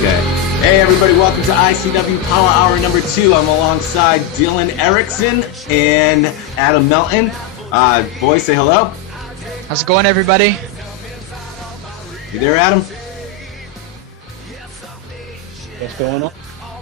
Okay. Hey everybody, welcome to ICW Power Hour number 2. I'm alongside Dylan Erickson and Adam Melton. Boys, say hello. How's it going, everybody? You there, Adam? What's going on?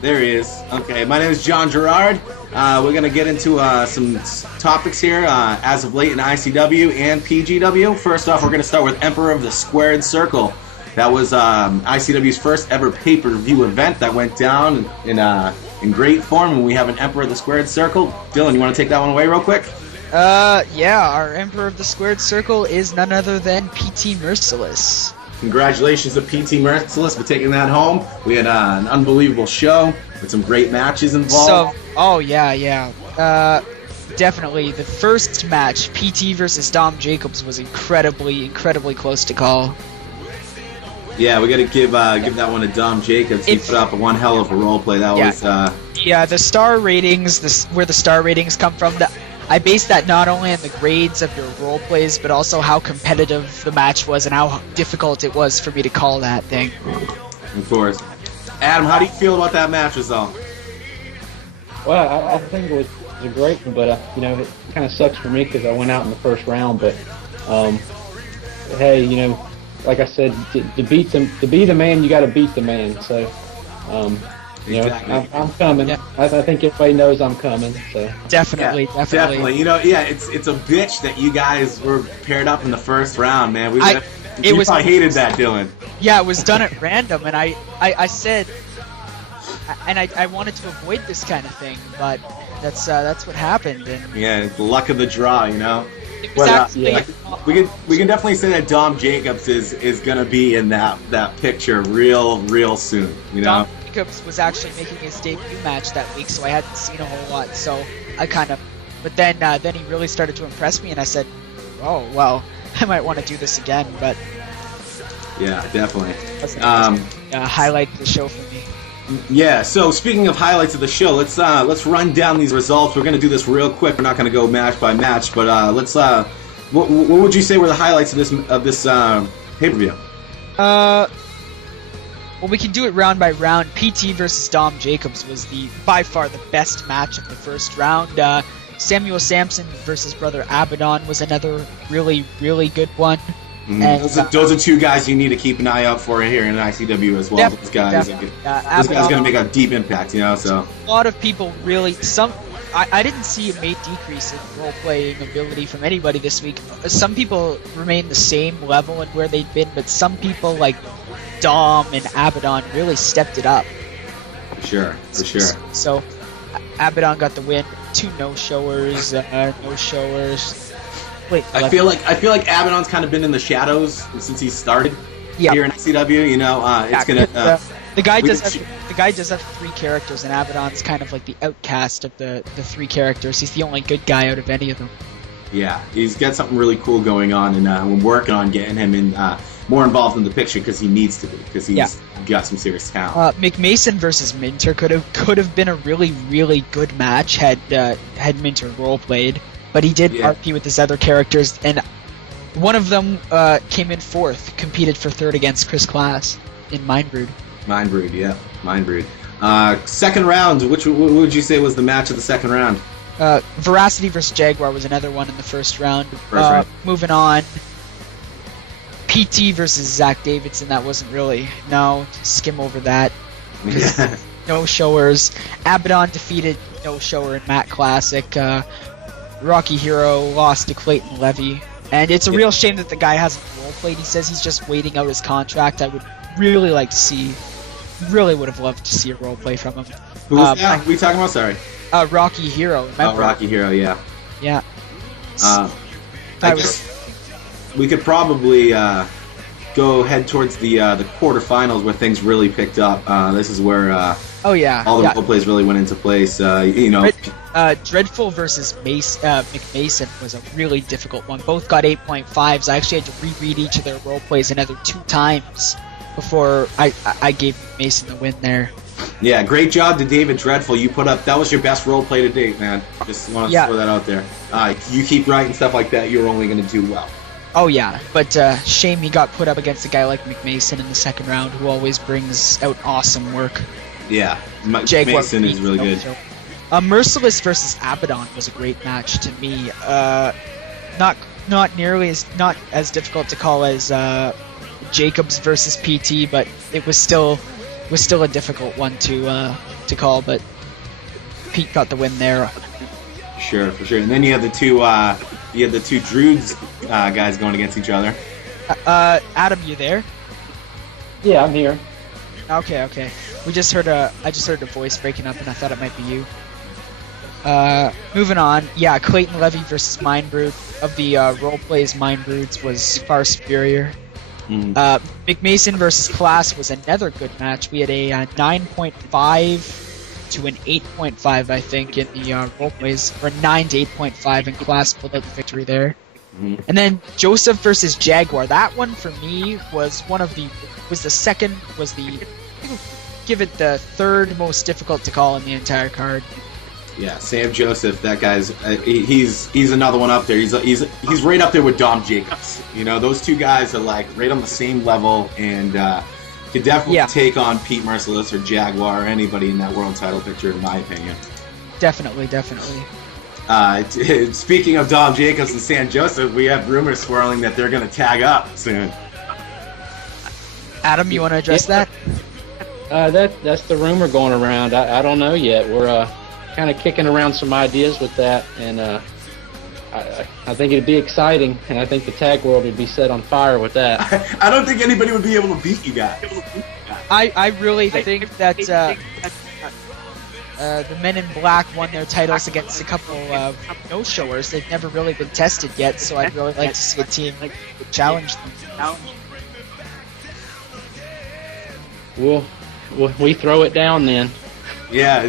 There he is. Okay, my name is Gerard. We're going to get into some topics here as of late in ICW and PGW. First off, we're going to start with Emperor of the Squared Circle. That was ICW's first ever pay-per-view event that went down in great form, and we have an Emperor of the Squared Circle. Dylan, you want to take that one away real quick? Yeah, our Emperor of the Squared Circle is none other than PT Merciless. Congratulations to PT Merciless for taking that home. We had an unbelievable show with some great matches involved. Definitely. The first match, PT versus Dom Jacobs, was incredibly close to call. Yeah, we got to give that one to Dom Jacobs. He put up one hell of a role play. That was. The star ratings, where the star ratings come from. I base that not only on the grades of your role plays, but also how competitive the match was and how difficult it was for me to call that thing. Of course. Adam, how do you feel about that match result? Well, I think it was a great one, but it kind of sucks for me because I went out in the first round. But hey, like I said, to be the man, you got to beat the man. So, exactly. I'm coming. Yeah. I think everybody knows I'm coming. So definitely. It's a bitch that you guys were paired up in the first round, man. You probably hated that, Dylan. Yeah, it was done at random, and I said, and I wanted to avoid this kind of thing, but that's what happened. And yeah, the luck of the draw, It was actually, we can definitely say that Dom Jacobs is gonna be in that picture real soon. Dom Jacobs was actually making his debut match that week, so I hadn't seen a whole lot. So but then he really started to impress me, and I said, oh well, I might want to do this again. But yeah, definitely. Highlight the show for me. Yeah, so speaking of highlights of the show, let's run down these results. We're gonna do this real quick. We're not gonna go match by match, but what would you say were the highlights of this pay-per-view? Well, we can do it round by round. PT versus Dom Jacobs was by far the best match of the first round. Samuel Sampson versus Brother Abaddon was another really good one. And, those are two guys you need to keep an eye out for here in ICW as well. Those guys going to make a deep impact, So a lot of people really I didn't see a decrease in role playing ability from anybody this week. Some people remain the same level and where they've been, but some people like Dom and Abaddon really stepped it up. For sure. So Abaddon got the win. 2 no-showers. Wait, I feel like Abaddon's kind of been in the shadows since he started here in ICW. It's gonna. The guy does have 3 characters, and Abaddon's kind of like the outcast of the 3 characters. He's the only good guy out of any of them. Yeah, he's got something really cool going on, and we're working on getting him in more involved in the picture because he needs to be, because he's got some serious talent. McMason versus Minter could have been a really good match had Minter role played. But he did RP with his other characters, and one of them came in 4th, competed for 3rd against Chris Class in Mindbrood. Mindbrood. Second round, what would you say was the match of the second round? Veracity versus Jaguar was another one in the first round. Moving on, PT versus Zach Davidson, that wasn't really, skim over that. No showers. Abaddon defeated no shower in Matt Classic. Rocky Hero lost to Clayton Levy, and it's a real shame that the guy hasn't role played. He says he's just waiting out his contract. I would really like to see, would have loved to see a role play from him. Who was that? What are you talking about? Sorry. Rocky Hero. Remember? Oh, Rocky Hero, yeah. Yeah. We could probably go head towards the quarterfinals where things really picked up. This is where all the role plays really went into place. Dreadful versus McMason was a really difficult one. Both got 8.5s. I actually had to reread each of their role plays another 2 times before I gave Mason the win there. Yeah, great job to David Dreadful. You put up, that was your best role play to date, man. Just want to throw that out there. You keep writing stuff like that, you're only going to do well. Oh yeah, but shame he got put up against a guy like McMason in the second round, who always brings out awesome work. Yeah, Jaguar Mason is really good. Merciless versus Abaddon was a great match to me. Not nearly not as difficult to call as Jacobs versus PT, but it was still a difficult one to call. But Pete got the win there. Sure, for sure. And then you had the two Druids guys going against each other. Adam, you there? Yeah, I'm here. Okay. I just heard a voice breaking up, and I thought it might be you. Moving on. Yeah, Clayton Levy versus Mindbrood. Of the role plays, Mindbrood's was far superior. McMason versus Class was another good match. We had a 9.5 to an 8.5, I think, in the role plays, or 9 to 8.5, and Class pulled out the victory there. And then Joseph versus Jaguar. That one for me was give it the third most difficult to call in the entire card. Yeah, Sam Joseph, that guy's he's another one up there. He's right up there with Dom Jacobs. You know, those two guys are like right on the same level, and could definitely take on Pete Merciless or Jaguar or anybody in that world title picture, in my opinion. Definitely. Speaking of Dom Jacobs and Sam Joseph, we have rumors swirling that they're going to tag up soon. Adam, you want to address that? That's the rumor going around. I don't know yet. We're kind of kicking around some ideas with that, and I think it'd be exciting, and I think the tag world would be set on fire with that. I don't think anybody would be able to beat you guys. I really think that the Men in Black won their titles against a couple of no-showers. They've never really been tested yet, so I'd really like to see a team challenge them. We throw it down then. Yeah.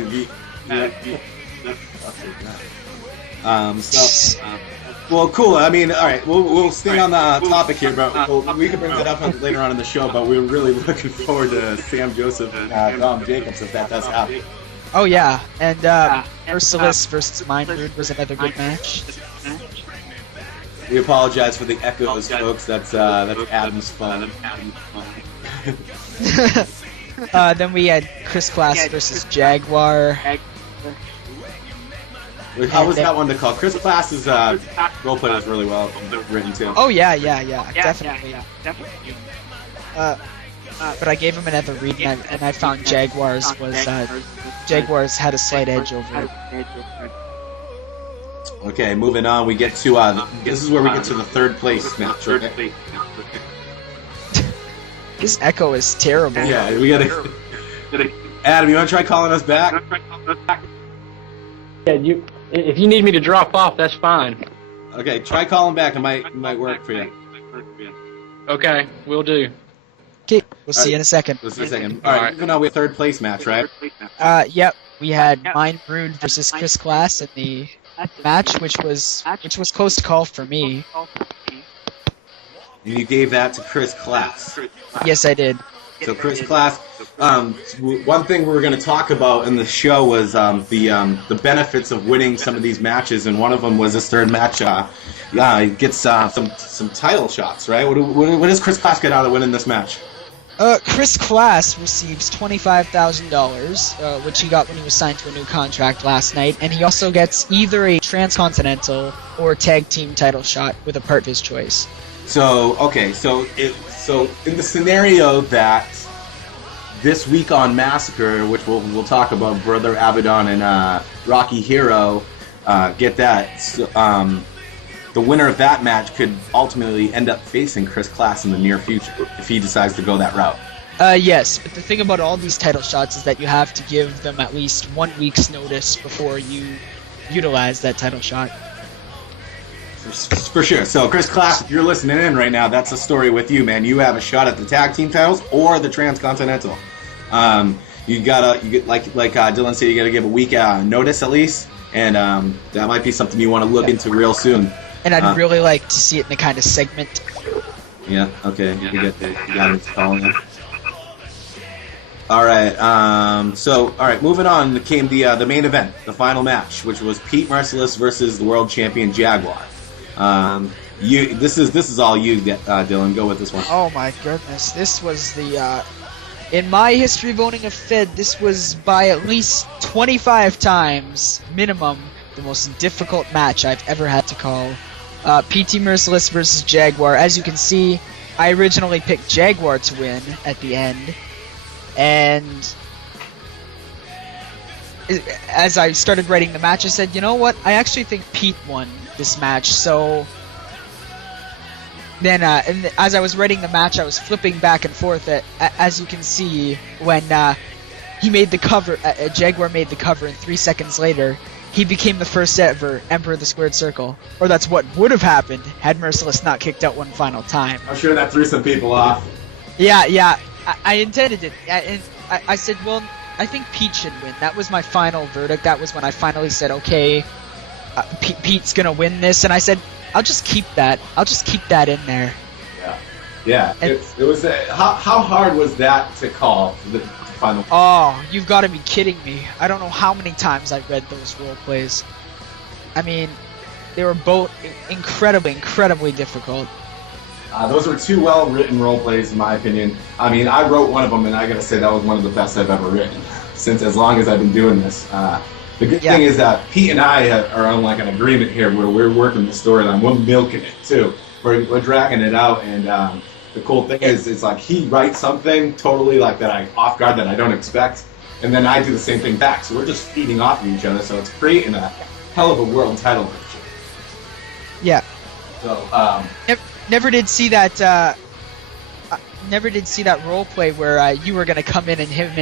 Well, cool. I mean, all right. We'll stay on the topic here, but we can bring that up later on in the show. But we're really looking forward to Sam Joseph and Dom Jacobs if that does happen. Oh yeah, and Merciless versus Mindbrood was another good match. We apologize for the echoes, folks. That's Adam's phone. Then we had Chris Class versus Jaguar. How was that one to call? Chris Class's roleplay was really well written too. Oh yeah, definitely. But I gave him another read, and I found Jaguars had a slight edge over it. Okay, moving on. We get to this is where we get to the third place match. Right? This echo is terrible. Yeah, we gotta. Adam, you want to try calling us back? Yeah, if you need me to drop off, that's fine. Okay, try calling back. It might work for you. Okay, will do. Okay, we'll see you in a second. We'll see you in a second. All right, moving on with third place match, right? Yep. We had Mindbrood versus Chris Class in the match, which was close to call for me. And you gave that to Chris Class. Yes, I did. So Chris Class, one thing we were going to talk about in the show was the benefits of winning some of these matches, and one of them was this third match. He gets some title shots, right? What does Chris Class get out of winning this match? Chris Class receives $25,000, which he got when he was signed to a new contract last night, and he also gets either a Transcontinental or tag team title shot with a part of his choice. So in the scenario that this week on Massacre, which we'll talk about, Brother Abaddon and Rocky Hero get that. The winner of that match could ultimately end up facing Chris Class in the near future if he decides to go that route. Yes, but the thing about all these title shots is that you have to give them at least 1 week's notice before you utilize that title shot. For sure. So, Chris Class, if you're listening in right now, that's the story with you, man. You have a shot at the tag team titles or the Transcontinental. You get like Dylan said, you gotta give a week notice at least, and that might be something you want to look into real soon. And I'd really like to see it in the kind of segment. Yeah. Okay. You got it calling it. All right. So, all right. Moving on came the main event, the final match, which was Pete Merciless versus the world champion Jaguar. This is all you, Dylan. Go with this one. Oh my goodness, this was the in my history of owning a Fed, this was by at least 25 times minimum the most difficult match I've ever had to call. PT Merciless versus Jaguar. As you can see, I originally picked Jaguar to win at the end, and as I started writing the match, I said, you know what? I actually think Pete won this match. So then, and as I was writing the match, I was flipping back and forth. As you can see, when he made the cover, Jaguar made the cover, and 3 seconds later, he became the first ever Emperor of the Squared Circle. Or that's what would have happened had Merciless not kicked out one final time. I'm sure that threw some people off. Yeah. I intended it. I said, well, I think Pete should win. That was my final verdict. That was when I finally said, okay, Pete's gonna win this. And I said, I'll just keep that. I'll just keep that in there. Yeah. And, it was how hard was that to call the final? Oh, you've got to be kidding me! I don't know how many times I've read those role plays. I mean, they were both incredibly difficult. Those were two well-written role plays, in my opinion. I mean, I wrote one of them, and I gotta say that was one of the best I've ever written since as long as I've been doing this. The good thing is that Pete and I are on like an agreement here where we're working the storyline. We're milking it too. We're dragging it out, and the cool thing is, it's like he writes something totally like that I off guard that I don't expect, and then I do the same thing back. So we're just feeding off of each other. So it's creating a hell of a world title picture. Yeah. So never did see that. Never did see that role play where you were gonna come in and him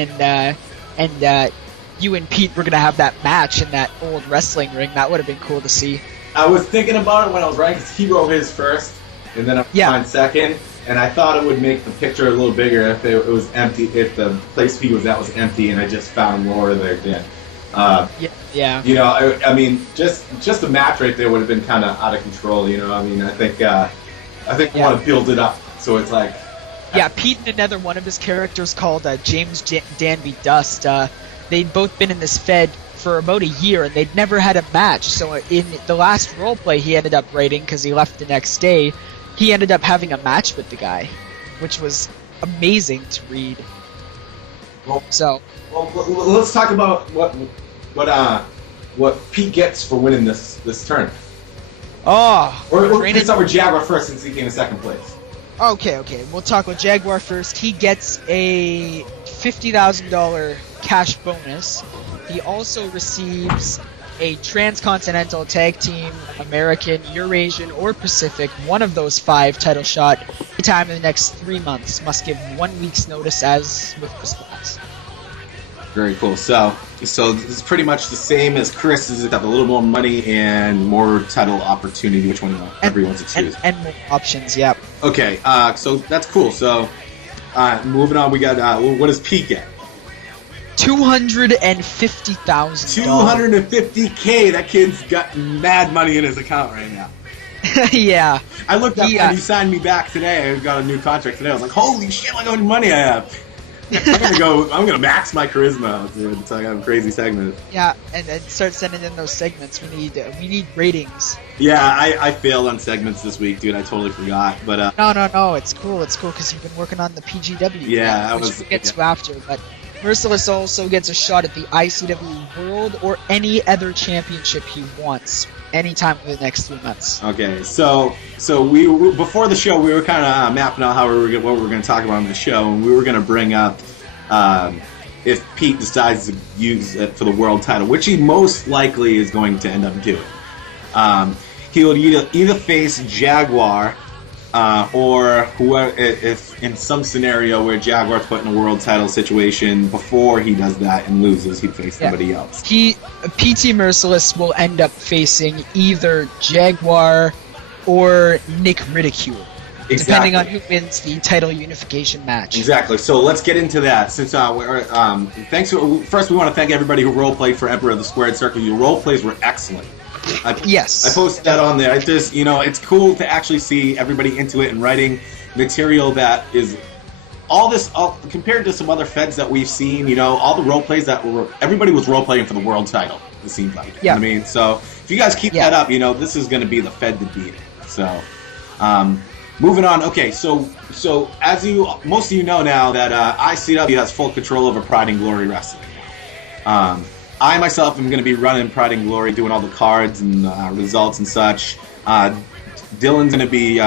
and you and Pete were gonna have that match in that old wrestling ring. That would have been cool to see. I was thinking about it when I was writing, because he wrote his first, and then I went second, and I thought it would make the picture a little bigger if it was empty, if the place Pete was at was empty, and I just found Laura there then. Yeah. You know, I mean, just the match right there would have been kind of out of control. You know, I mean, I think we want to build it up, so it's like. Yeah, Pete and another one of his characters called James Danby Dust. They'd both been in this Fed for about a year, and they'd never had a match. So in the last roleplay he ended up writing, because he left the next day, he ended up having a match with the guy, which was amazing to read. Well, let's talk about what Pete gets for winning this tournament. We'll start with Jaguar first, since he came in second place. Okay. We'll talk with Jaguar first. He gets a $50,000 cash bonus. He also receives a Transcontinental Tag Team, American, Eurasian, or Pacific, one of those 5 title shot, anytime in the next 3 months. Must give 1 week's notice as with response. Very cool. So this is pretty much the same as Chris. Is it got a little more money and more title opportunity? Which one everyone's to choose? And more options, yep. Okay, so that's cool. So moving on, we got what does Pete get? $250,000. $250K. That kid's got mad money in his account right now. Yeah. I looked up when he signed me back today. I got a new contract today. I was like, holy shit! Look how much money I have. I'm gonna max my charisma, dude. It's like I have a crazy segment. Yeah, and start sending in those segments. We need ratings. Yeah, I failed on segments this week, dude. I totally forgot. But no, it's cool because you've been working on the PGW. Yeah, which we'll get to after. But Merciless also gets a shot at the ICW World or any other championship he wants anytime in the next 3 months. Okay, so we before the show we were kind of mapping out what we were going to talk about on the show, and we were going to bring up if Pete decides to use it for the world title, which he most likely is going to end up doing. He would either face Jaguar or whoever, if in some scenario where Jaguar's put in a world title situation before he does that and loses, he'd face somebody else. PT Merciless will end up facing either Jaguar or Nick Ridicule, depending on who wins the title unification match. Exactly. So let's get into that. Since first we want to thank everybody who role played for Emperor of the Squared Circle. Your role plays were excellent. Yes. I posted that on there. It's cool to actually see everybody into it and writing material that is all compared to some other feds that we've seen. All the role plays everybody was role playing for the world title. It seems like. Yeah. You know what I mean, so if you guys keep that up, this is going to be the fed to beat it. So. Moving on. Okay, so as most of you know now that ICW has full control over Pride and Glory Wrestling. I myself am going to be running Pride and Glory, doing all the cards and results and such. Dylan's going to be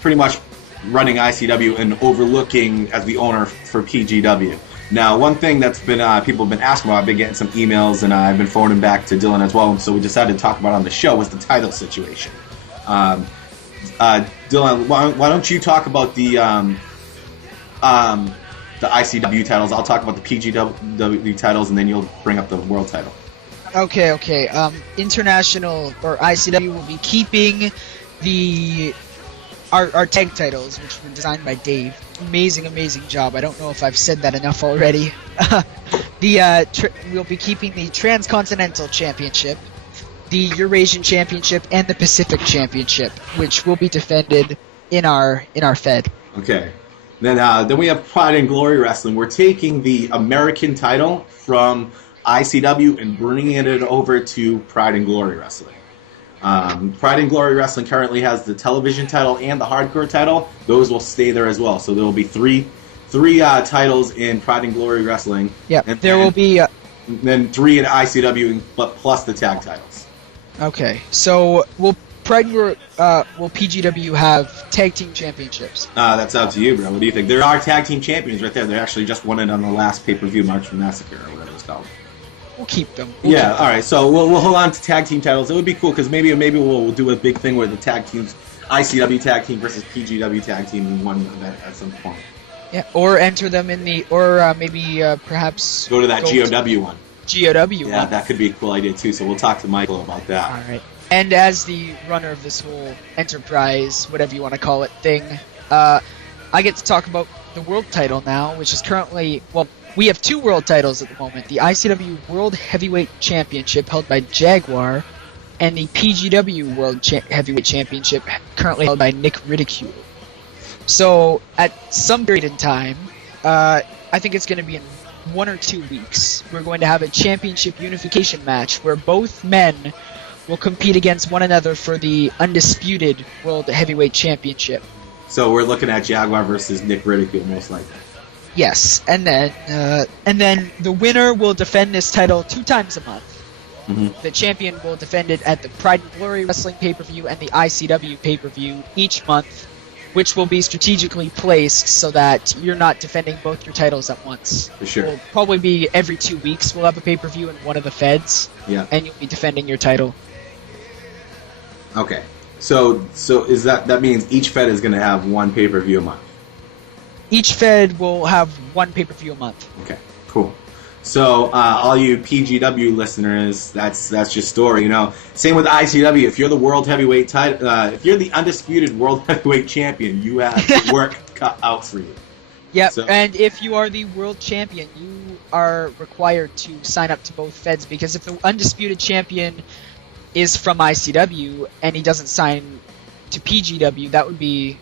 pretty much running ICW and overlooking as the owner for PGW. Now, one thing that's been people have been asking about, I've been getting some emails and I've been forwarding back to Dylan as well, and so we decided to talk about on the show was the title situation. Dylan, why don't you talk about the ICW titles? I'll talk about the PGW titles, and then you'll bring up the world title. Okay. International or ICW will be keeping our tag titles, which were designed by Dave. Amazing job. I don't know if I've said that enough already. We'll be keeping the Transcontinental Championship, the Eurasian Championship, and the Pacific Championship, which will be defended in our Fed. Okay. Then we have Pride and Glory Wrestling. We're taking the American title from ICW and bringing it over to Pride and Glory Wrestling. Pride and Glory Wrestling currently has the television title and the hardcore title. Those will stay there as well. So there will be three titles in Pride and Glory Wrestling. Yeah, there will be... then 3 in ICW, but plus the tag titles. Okay, so will PGW have tag team championships? That's up to you, bro. What do you think? There are tag team champions right there. They actually just won it on the last pay-per-view, March for Massacre, or whatever it's called. We'll keep them. All right. So we'll hold on to tag team titles. It would be cool because maybe we'll do a big thing where the tag teams, ICW tag team versus PGW tag team in one event at some point. Yeah, or enter them in the, perhaps go to that GOW one. Yeah, that could be a cool idea too. So we'll talk to Michael about that. All right. And as the runner of this whole enterprise, whatever you want to call it, thing, I get to talk about the world title now, which is currently, we have 2 world titles at the moment. The ICW World Heavyweight Championship held by Jaguar, and the PGW World Heavyweight Championship currently held by Nick Ridicule. So at some period in time, I think it's going to be in 1 or 2 weeks, we're going to have a championship unification match where both men will compete against one another for the undisputed World Heavyweight Championship. So we're looking at Jaguar versus Nick Ridicule, most likely. Yes, and then the winner will defend this title 2 times a month. Mm-hmm. The champion will defend it at the Pride and Glory Wrestling pay-per-view and the ICW pay-per-view each month, which will be strategically placed so that you're not defending both your titles at once. For sure. It will probably be every 2 weeks we'll have a pay-per-view in one of the feds, and you'll be defending your title. Okay, so is that means each fed is going to have 1 pay-per-view a month? Each fed will have 1 pay-per-view a month. Okay, cool. So all you PGW listeners, that's your story, you know. Same with ICW. If you're the world heavyweight title, if you're the undisputed world heavyweight champion, you have work cut out for you. Yep, and if you are the world champion, you are required to sign up to both feds, because if the undisputed champion is from ICW and he doesn't sign to PGW, that would be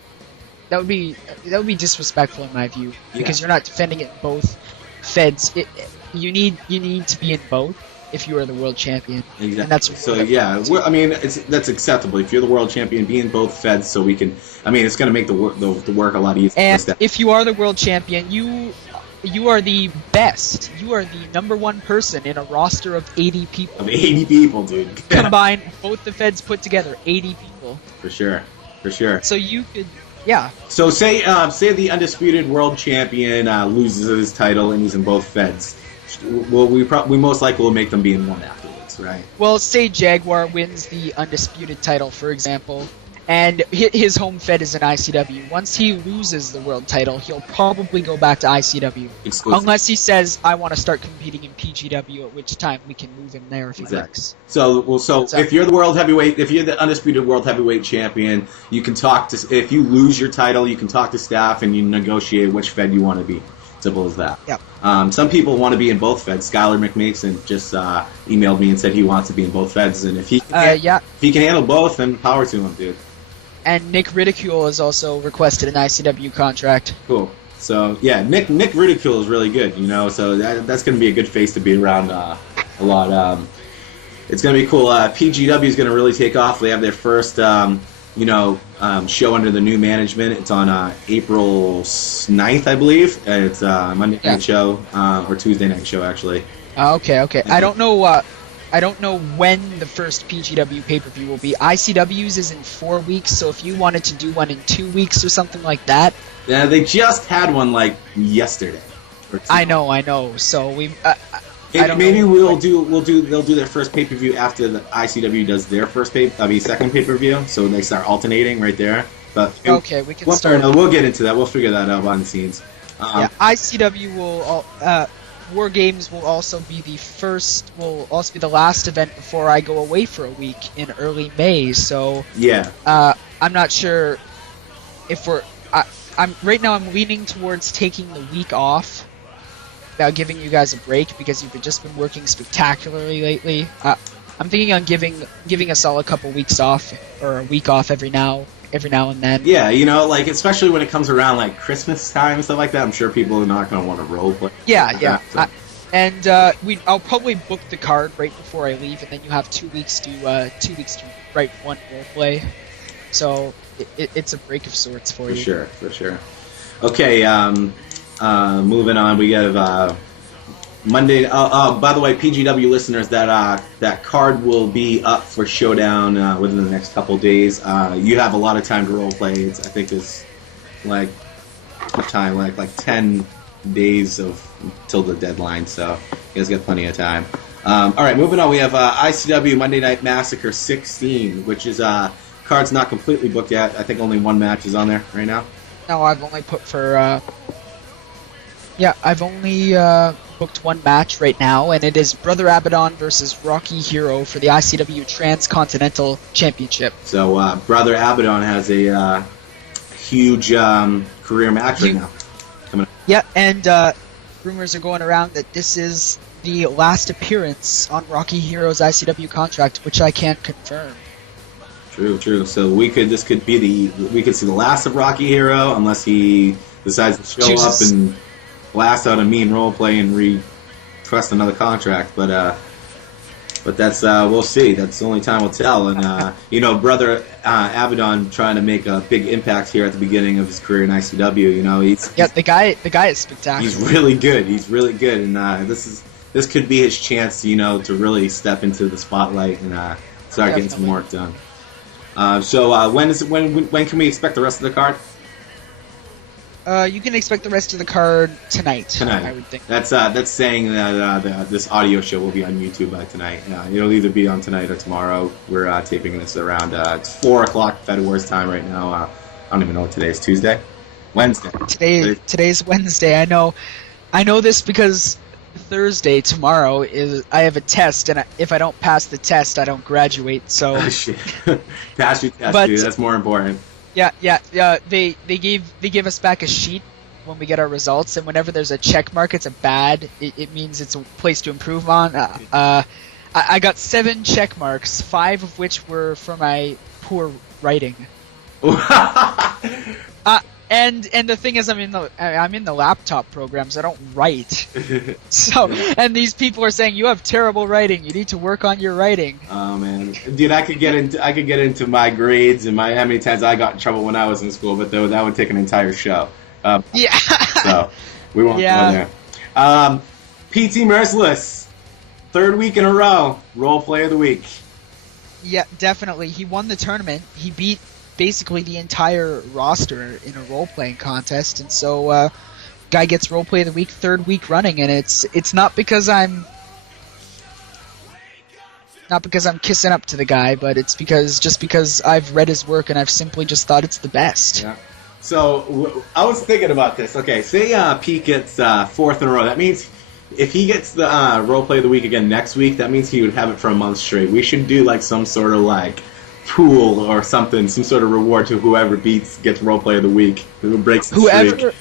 disrespectful in my view, because you're not defending it in both feds. You need to be in both if you are the world champion. Exactly. And that's that's acceptable. If you're the world champion, be in both feds so we can. I mean, it's going to make the work a lot easier. And if you are the world champion, you are the best. You are the number 1 person in a roster of 80 people. Of 80 people, dude. Combine both the feds put together, 80 people. For sure. So you could, yeah. So say the undisputed world champion loses his title and he's in both feds. Well, we most likely will make them be in one afterwards, right? Well, say Jaguar wins the undisputed title, for example, and his home fed is in ICW. Once he loses the world title, he'll probably go back to ICW. Exclusive. Unless he says, I want to start competing in PGW, at which time we can move him there if he likes. So if you're the undisputed world heavyweight champion, you can talk to, if you lose your title, you can talk to staff and you negotiate which fed you want to be. Simple as that. Yep. Some people want to be in both feds. Skylar McMason just emailed me and said he wants to be in both feds, and if he can handle both, then power to him, dude. And Nick Ridicule has also requested an ICW contract. Cool. So yeah, Nick Ridicule is really good, you know. So that's going to be a good face to be around a lot. It's going to be cool. PGW is going to really take off. They have their first show under the new management. It's on April 9th, I believe. It's a Monday night show or Tuesday night show, actually. Okay. I don't know when the first PGW pay-per-view will be. ICW's is in 4 weeks, so if you wanted to do one in 2 weeks or something like that. Yeah, they just had one like yesterday. I know. So we. Maybe they'll do their first pay-per-view after the ICW does their second pay-per-view, so they start alternating right there. But okay, we can start. We'll get into that. We'll figure that out behind the scenes. ICW will War Games will also be the last event before I go away for a week in early May. So yeah, I'm not sure if I'm leaning towards taking the week off. Giving you guys a break because you've just been working spectacularly lately. I'm thinking on giving us all a couple weeks off or a week off every now and then. Yeah, especially when it comes around like Christmas time and stuff like that. I'm sure people are not going to want to role play. Yeah. I'll probably book the card right before I leave, and then you have 2 weeks to write one role play. So it's a break of sorts for you. For sure. Okay. Moving on, we have Monday. By the way, PGW listeners, that card will be up for Showdown within the next couple days. You have a lot of time to role play. I think it's like 10 days till the deadline, so you guys got plenty of time. All right, moving on. We have ICW Monday Night Massacre 16, which is card's not completely booked yet. I think only one match is on there right now. No, I've only put for. I've only booked one match right now, and it is Brother Abaddon versus Rocky Hero for the ICW Transcontinental Championship. So Brother Abaddon has a huge career match right now coming up. Yeah, and rumors are going around that this is the last appearance on Rocky Hero's ICW contract, which I can't confirm. True. So we could see the last of Rocky Hero unless he decides to show up and blast out a mean role play and request another contract, but that's we'll see. That's the only time will tell. And Brother Abaddon trying to make a big impact here at the beginning of his career in ICW. The guy is spectacular. He's really good. And this could be his chance, to really step into the spotlight and start getting some work done. So when can we expect the rest of the card? You can expect the rest of the card tonight. I would think. That's saying that this audio show will be on YouTube by tonight. It'll either be on tonight or tomorrow. We're taping this around it's 4 o'clock Fed Wars time right now. I don't even know what today is. Tuesday, Wednesday. Today's Wednesday. I know this because Thursday tomorrow I have a test, and if I don't pass the test, I don't graduate. So shit. Pass your test, dude. That's more important. Yeah. They give us back a sheet when we get our results, and whenever there's a check mark, it's a bad. It means it's a place to improve on. I got 7 check marks, 5 of which were for my poor writing. And the thing is, I'm in the laptop programs. I don't write. So, and these people are saying you have terrible writing. You need to work on your writing. Oh man, dude, I could get into my grades and how many times I got in trouble when I was in school, but that would take an entire show. Yeah. So we won't go there. PT Merciless, 3rd week in a row, role play of the week. Yeah, definitely. He won the tournament. He beat basically the entire roster in a role-playing contest, and so guy gets role play of the week 3rd week running, and it's not because I'm kissing up to the guy, but it's because I've read his work and I've simply just thought it's the best. Yeah. So I was thinking about this. Okay, say Pete gets 4th in a row. That means if he gets the role play of the week again next week, that means he would have it for a month straight. We should do like some sort of pool or something, some sort of reward to whoever gets role play of the week, who breaks the streak.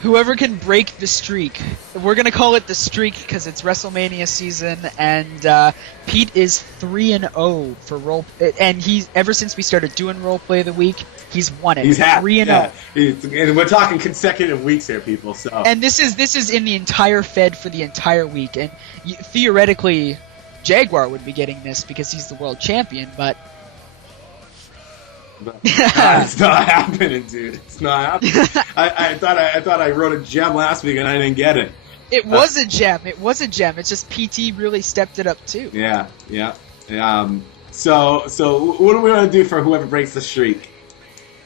Whoever can break the streak. We're gonna call it the streak because it's WrestleMania season, and Pete is 3-0 for role. And he's ever since we started doing role play of the week, he's won it. He's 3-0. And we're talking consecutive weeks here, people. So. And this is in the entire Fed for the entire week, and theoretically, Jaguar would be getting this because he's the world champion, but. But it's not happening, dude. It's not happening. I thought I wrote a gem last week and I didn't get it. It was a gem. It was a gem. It's just PT really stepped it up too. Yeah. So what are we gonna do for whoever breaks the streak?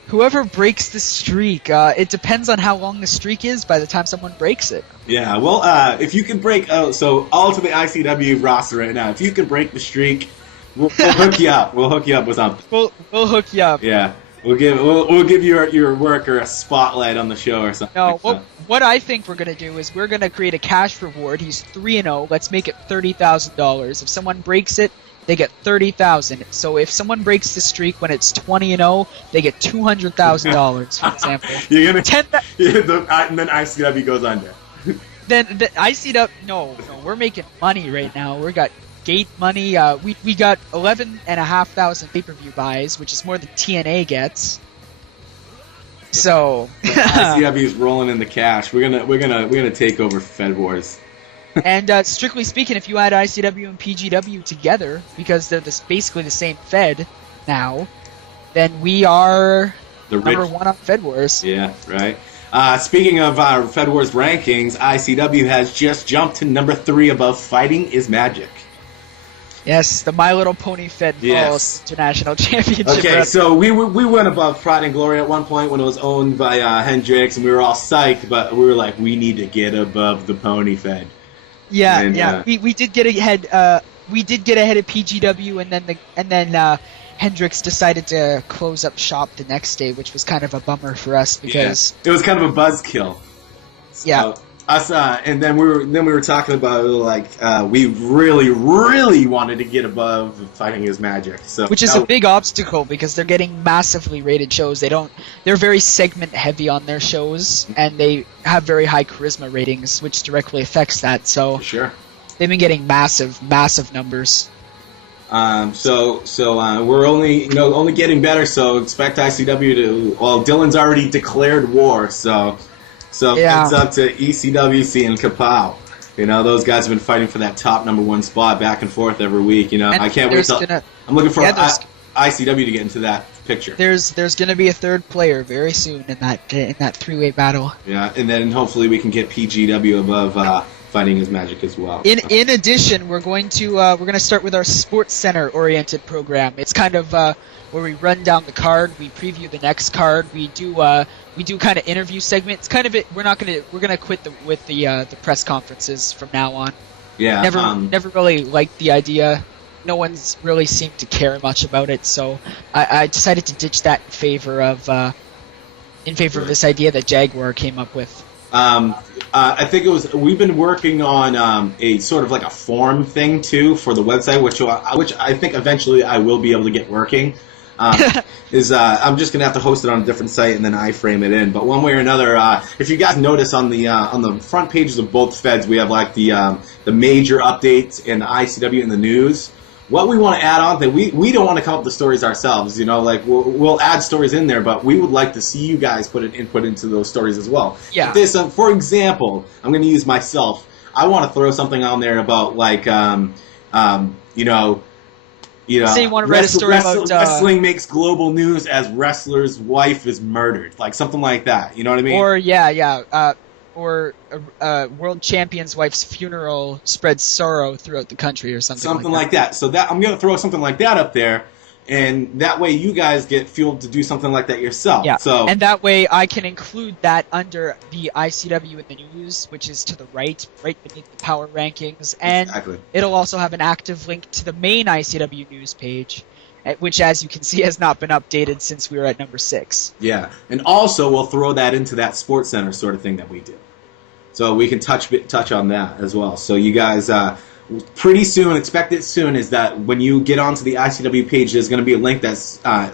Whoever breaks the streak, it depends on how long the streak is by the time someone breaks it. Yeah, well, if you can break, so all to the ICW roster right now. If you can break the streak, we'll hook you up. We'll hook you up with something. We'll hook you up. Yeah, we'll give your worker a spotlight on the show or something. No, what I think we're gonna do is we're gonna create a cash reward. He's 3-0. Let's make it $30,000. If someone breaks it, they get $30,000. So if someone breaks the streak when it's 20-0, they get $200,000, for example. You're gonna and then ICW goes under. Then the ICW, no, we're making money right now. We got gate money. We got 11,500 pay-per-view buys, which is more than TNA gets. So ICW is rolling in the cash. We're gonna take over Fed Wars. And strictly speaking, if you add ICW and PGW together, because they're basically the same Fed now, then we are number one on Fed Wars. Yeah, right. Speaking of Fed Wars rankings, ICW has just jumped to number 3 above Fighting is Magic. Yes, the My Little Pony Fed Falls International Championship. Okay, so we went above Pride and Glory at one point when it was owned by Hendricks, and we were all psyched, but we were like, we need to get above the Pony Fed. Yeah. We did get ahead. We did get ahead of PGW, and then Hendricks decided to close up shop the next day, which was kind of a bummer for us because it was kind of a buzzkill. So, and then we were talking about like we really wanted to get above Fighting is Magic. So which is a big obstacle because they're getting massively rated shows. They're very segment heavy on their shows, and they have very high charisma ratings, which directly affects that. So sure, they've been getting massive numbers. So we're only getting better. So expect ICW to. Well, Dylan's already declared war. So it's up to ECWC and Kapow. Those guys have been fighting for that top number 1 spot back and forth every week. I can't wait till I'm looking for ICW to get into that picture. There's going to be a third player very soon in that 3-way battle. Yeah, and then hopefully we can get PGW above Fighting is Magic as well. In addition, we're going to start with our Sports Center oriented program. It's kind of where we run down the card, we preview the next card, we do kind of interview segments. Kind of it. We're gonna quit with the press conferences from now on. Yeah. Never really liked the idea. No one's really seemed to care much about it, so I decided to ditch that in favor of this idea that Jaguar came up with. I think we've been working on a sort of like a form thing too for the website, which I think eventually I will be able to get working. I'm just gonna have to host it on a different site and then I frame it in. But one way or another, if you guys notice on the front pages of both feds, we have like the major updates and the ICW and the news. What we want to add on, that we don't want to come up with the stories ourselves. Like we'll add stories in there, but we would like to see you guys put an input into those stories as well. Yeah. For example, I'm going to use myself. I want to throw something on there about like Say you want to write a story about wrestling makes global news as wrestler's wife is murdered, like something like that. You know what I mean? Or or world champion's wife's funeral spreads sorrow throughout the country, or something like that. So I'm going to throw something like that up there, and that way you guys get fueled to do something like that yourself. Yeah. So and that way I can include that under the ICW in the news, which is to the right beneath the power rankings, and It'll also have an active link to the main ICW news page, which, as you can see, has not been updated since we were at number 6. Yeah, and also we'll throw that into that Sports Center sort of thing that we do. So we can touch on that as well. So you guys, pretty soon, expect it soon, is that when you get onto the ICW page, there's going to be a link that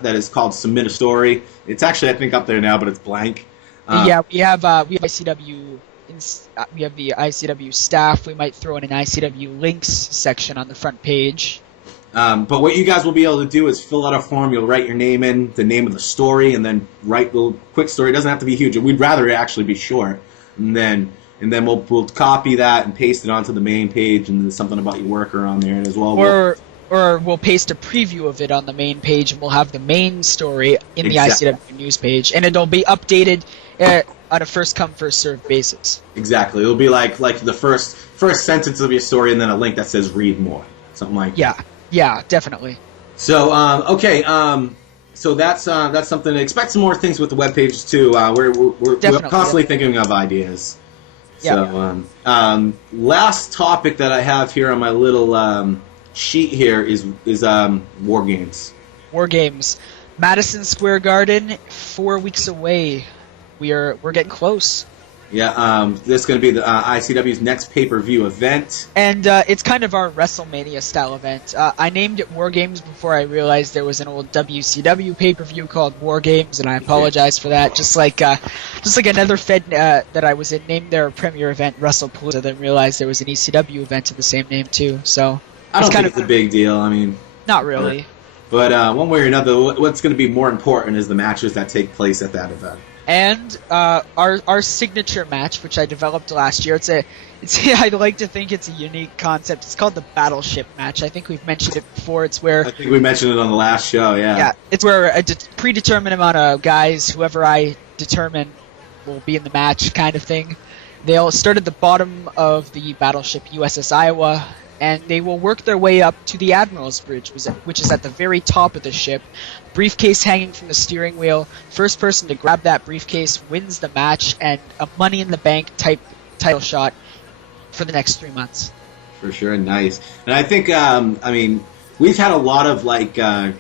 is called Submit a Story. It's actually, I think, up there now, but it's blank. We have ICW. We have the ICW staff. We might throw in an ICW links section on the front page. But what you guys will be able to do is fill out a form. You'll write your name in, the name of the story, and then write the quick story. It doesn't have to be huge. We'd rather it actually be short. And then we'll copy that and paste it onto the main page, and there's something about your worker on there as well. or we'll paste a preview of it on the main page, and we'll have the main story in the ICW news page, and it'll be updated on a first come first served basis. Exactly. It'll be like the first sentence of your story, and then a link that says "read more," something like that. Yeah, definitely. So okay, so that's something. Expect some more things with the web pages too. We're constantly thinking of ideas. So last topic that I have here on my little sheet here is war games. War games, Madison Square Garden, 4 weeks away. We're getting close. Yeah, this is going to be the ICW's next pay-per-view event. And it's kind of our WrestleMania-style event. I named it War Games before I realized there was an old WCW pay-per-view called War Games, and I apologize for that. Just like another Fed that I was in named their premier event WrestlePalooza, then realized there was an ECW event of the same name too. So I don't think it's a big deal. I mean, not really. But one way or another, what's going to be more important is the matches that take place at that event. And our signature match, which I developed last year, I'd like to think it's a unique concept. It's called the Battleship match. I think we've mentioned it before. It's where I think we mentioned it on the last show. Yeah. Yeah, it's where a predetermined amount of guys, whoever I determine, will be in the match, kind of thing. They'll start at the bottom of the battleship USS Iowa, and they will work their way up to the Admiral's Bridge, which is at the very top of the ship. Briefcase hanging from the steering wheel. First person to grab that briefcase wins the match, and a Money in the Bank type title shot for the next 3 months. For sure, nice. And I think, we've had a lot of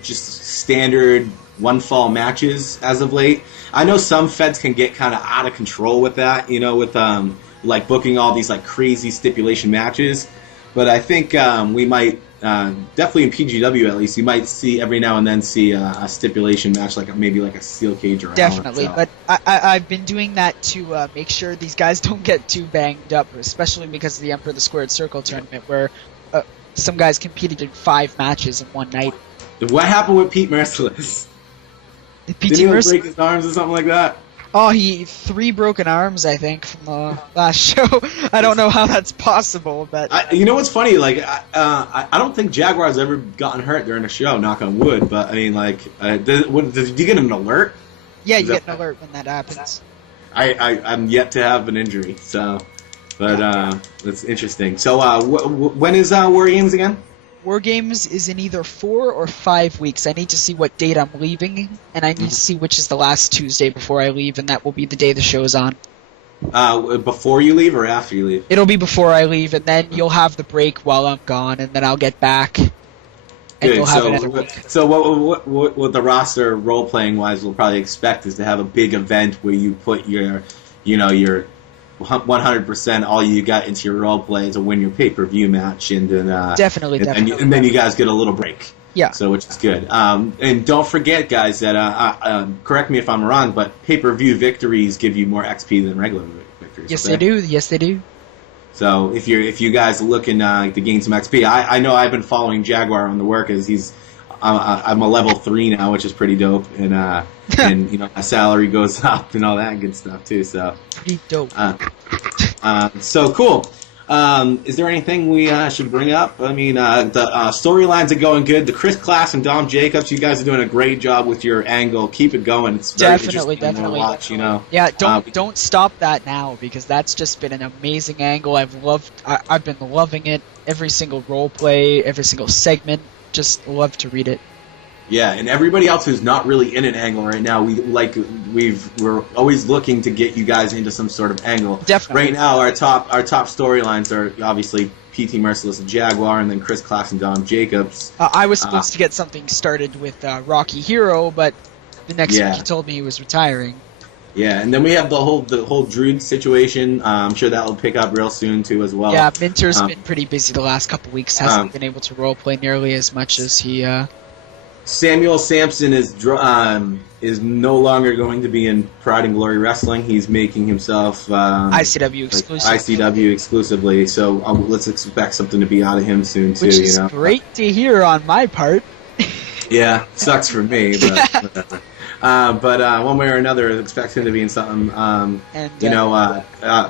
just standard one fall matches as of late. I know some feds can get kind of out of control with that, with booking all these crazy stipulation matches. But I think we might, definitely in PGW at least, you might see every now and then a stipulation match, maybe a steel cage or definitely. But I've been doing that to make sure these guys don't get too banged up, especially because of the Emperor of the Squared Circle tournament, where some guys competed in 5 matches in one night. What happened with Pete Merciless? Did he break his arms or something like that? Oh, 3 broken arms, I think, from the last show. I don't know how that's possible, but you know what's funny? I don't think Jaguar's ever gotten hurt during a show. Knock on wood. But I mean, did you get an alert? Yeah, you get an alert when that happens. I'm yet to have an injury, so, but that's interesting. So, when is War Games again? War Games is in either 4 or 5 weeks. I need to see what date I'm leaving, and I need to see which is the last Tuesday before I leave, and that will be the day the show's on. Before you leave or after you leave? It'll be before I leave, and then you'll have the break while I'm gone, and then I'll get back, and you'll have another week. So what the roster role-playing wise we'll probably expect is to have a big event where you put your 100% all you got into your role play to win your pay-per-view match, and then definitely. And then you guys get a little break. Yeah. So which is good. And don't forget, guys, that correct me if I'm wrong, but pay-per-view victories give you more XP than regular victories. Yes, they do. Yes, they do. So if you guys are looking to gain some XP, I know I've been following Jaguar on the work as I'm a level 3 now, which is pretty dope, and my salary goes up and all that good stuff too. So pretty dope. So cool. Is there anything we should bring up? I mean, the storylines are going good. The Chris Class and Dom Jacobs, you guys are doing a great job with your angle. Keep it going. It's very definitely to watch. Yeah, don't stop that now, because that's just been an amazing angle. I've been loving it. Every single role play, every single segment. Just love to read it. Yeah, and everybody else who's not really in an angle right now, we're always looking to get you guys into some sort of angle. Definitely. Right now, our top storylines are obviously PT Merciless and Jaguar, and then Chris Class and Dom Jacobs. I was supposed to get something started with Rocky Hero, but the next week he told me he was retiring. Yeah, and then we have the whole Druid situation. I'm sure that will pick up real soon too as well. Yeah, Minter's been pretty busy the last couple weeks. Hasn't been able to roleplay nearly as much as he. Samuel Sampson is no longer going to be in Pride and Glory Wrestling. He's making himself ICW exclusive. ICW exclusively. So let's expect something to be out of him soon too. Which is great to hear on my part. Yeah, sucks for me, but whatever. But one way or another, expect him to be in something.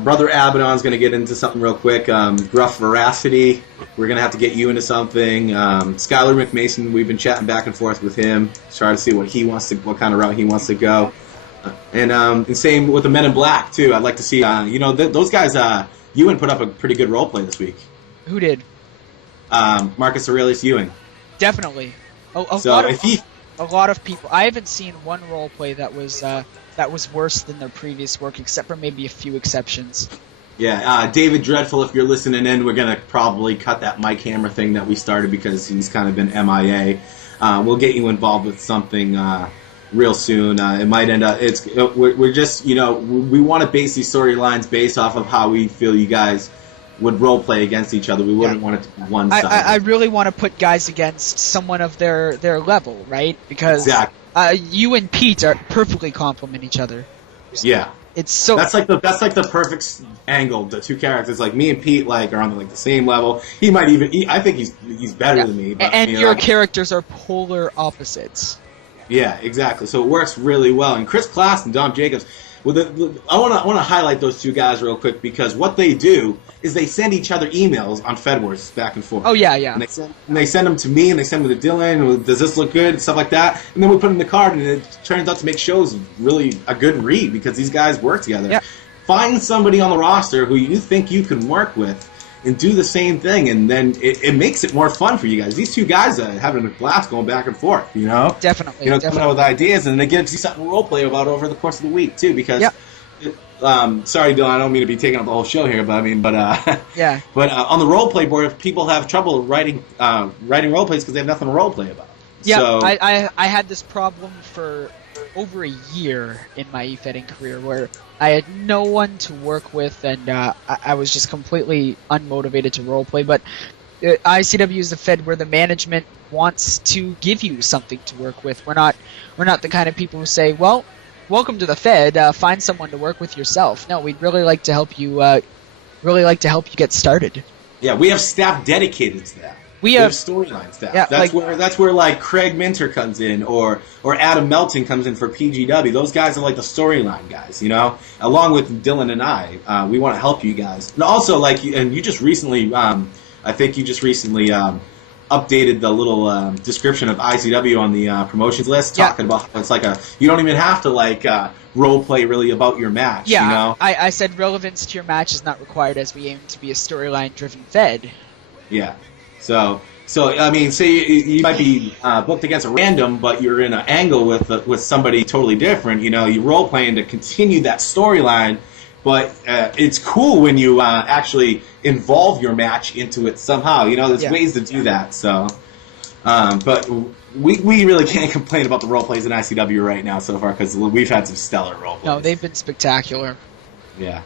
Brother Abaddon's going to get into something real quick. Gruff Veracity, we're going to have to get you into something. Skylar McMason, we've been chatting back and forth with him, trying to see what kind of route he wants to go. And same with the Men in Black too. I'd like to see, those guys. Ewan put up a pretty good role play this week. Who did? Marcus Aurelius Ewing. Definitely. A lot of people. I haven't seen one role play that was worse than their previous work, except for maybe a few exceptions. Yeah, David Dreadful, if you're listening in, we're gonna probably cut that Mike Hammer thing that we started because he's kind of been MIA. We'll get you involved with something real soon. It might end up. We're just we want to base these storylines based off of how we feel you guys would role play against each other. We wouldn't want it to be one side. I really want to put guys against someone of their level, right? Because you and Pete are perfectly complement each other. Yeah. It's so that's like the perfect angle. The two characters, like me and Pete, are on the same level. He might even. I think he's better than me. But, your characters are polar opposites. Yeah, exactly. So it works really well. And Chris Klass and Dom Jacobs. Well, I want to highlight those two guys real quick because what they do is they send each other emails on Fed Wars back and forth. Oh yeah. And they send them to me and they send them to Dylan. Does this look good? Stuff like that. And then we put them in the card, and it turns out to make shows really a good read because these guys work together. Yeah. Find somebody on the roster who you think you can work with and do the same thing, and then it makes it more fun for you guys. These two guys are having a blast going back and forth, Definitely. Coming up with ideas, and they get to see something to role play about over the course of the week, too, because... Yep. Sorry, Dylan, I don't mean to be taking up the whole show here, but yeah. But on the role play board, if people have trouble writing role plays because they have nothing to role play about. Yeah, so, I had this problem for over a year in my e-fetting career where I had no one to work with, and I was just completely unmotivated to role play. But ICW is a Fed where the management wants to give you something to work with. We're not the kind of people who say, well, welcome to the Fed. Find someone to work with yourself. No, we'd really like to help you. Get started. Yeah, we have staff dedicated to that. We have storyline staff. Yeah, that's where Craig Minter comes in, or Adam Melton comes in for PGW. Those guys are like the storyline guys, Along with Dylan and I, we want to help you guys. And also, and you just recently, I think you just recently updated the little description of ICW on the promotions list, talking about how it's you don't even have to role play really about your match. Yeah, I said relevance to your match is not required as we aim to be a storyline driven Fed. Yeah. So I mean, say you might be booked against a random, but you're in an angle with somebody totally different. You role playing to continue that storyline, but it's cool when you actually involve your match into it somehow. There's ways to do that. So, but we really can't complain about the role plays in ICW right now so far because we've had some stellar role plays. No, they've been spectacular. Yeah.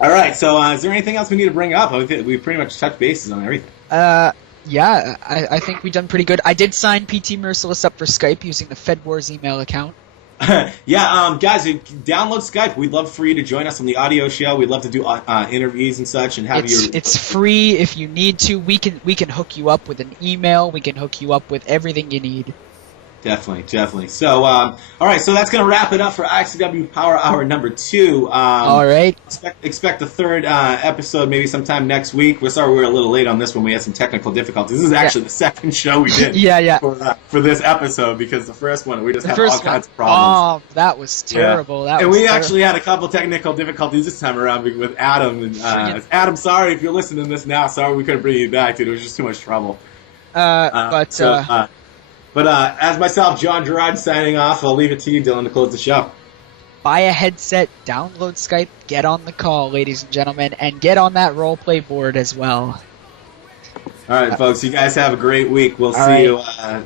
All right. So, is there anything else we need to bring up? We pretty much touched bases on everything. Yeah, I think we've done pretty good. I did sign PT Merciless up for Skype using the Fed Wars email account. Yeah, guys, download Skype. We'd love for you to join us on the audio show. We'd love to do interviews and such, and have It's free if you need to. We can hook you up with an email. We can hook you up with everything you need. Definitely. So, all right. So that's going to wrap it up for ICW Power Hour number 2. All right. Expect the third episode maybe sometime next week. We're sorry we were a little late on this one. We had some technical difficulties. This is actually the second show we did. Yeah. For this episode because the first one we just had all kinds of problems. Oh, that was terrible. Yeah. We actually had a couple technical difficulties this time around with Adam. And Adam, sorry if you're listening to this now. Sorry we couldn't bring you back, dude. It was just too much trouble. But as myself, John Gerard, signing off, I'll leave it to you, Dylan, to close the show. Buy a headset, download Skype, get on the call, ladies and gentlemen, and get on that roleplay board as well. All right, folks, you guys have a great week. We'll see you.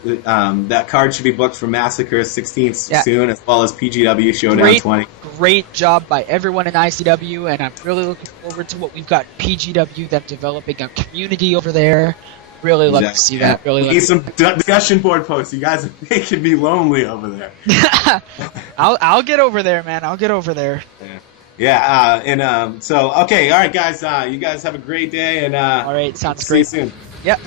That card should be booked for Massacre 16th soon, as well as PGW Showdown 20. Great job by everyone in ICW, and I'm really looking forward to what we've got in PGW, them developing a community over there. Really love to see that. Really need some discussion board posts. You guys are making me lonely over there. I'll get over there, man. I'll get over there. Yeah. So okay. All right, guys. You guys have a great day, and all right. Sounds see great. you soon. Yep.